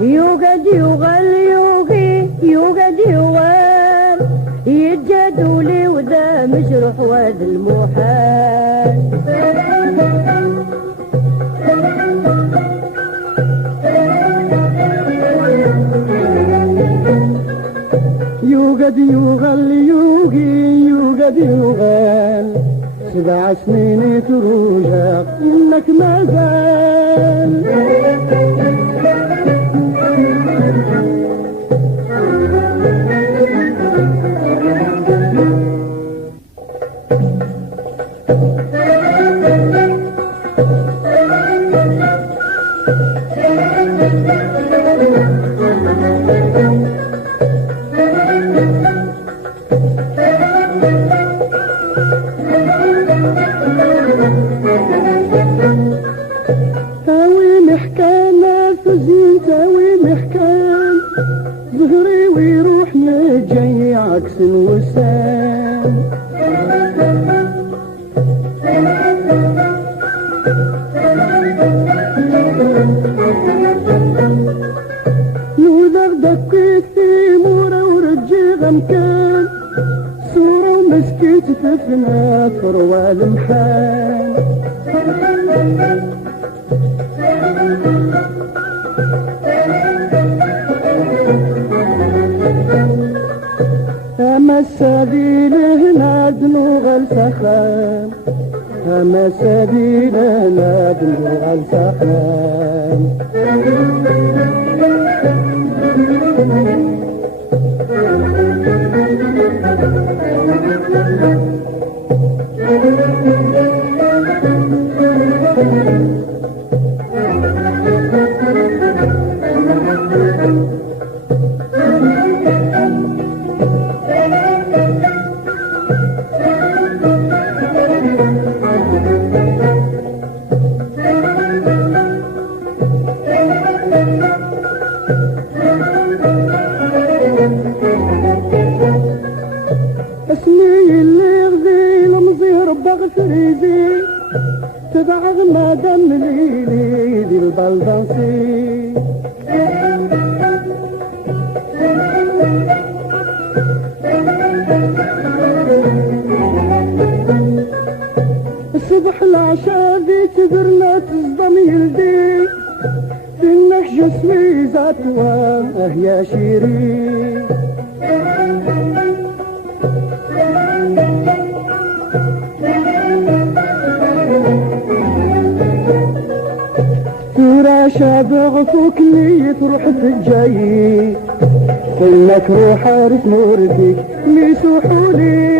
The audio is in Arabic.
يوجد يغل يوغي يوجد يغال يتجادوا لي وذا مجروح وذا المحال يوجد يغل يوغي يوجد يغال 7 سنين تروجع إنك ما زال تاوي محكان فزين تاوي محكان ظهري ويروح نجي عكس الوسام لو دغدقيت في مورا ورجي غمكان صورة ومسكيت تفنى فروى المحال أما السبيل هنا دنوغ الفخام أما السبيل هنا دنوغ الفخام اسمي اللي غذي المصير بغفريزي تبع غما دم ليلي دي البلدانسي الصبح العشاء ذي تبرنا تصدم يلدي في النحش اسمي زاتوا يا شيرين ورا شابغ فوق اللي تروح تجاي كلك روح عارف مورتك ميسوحولي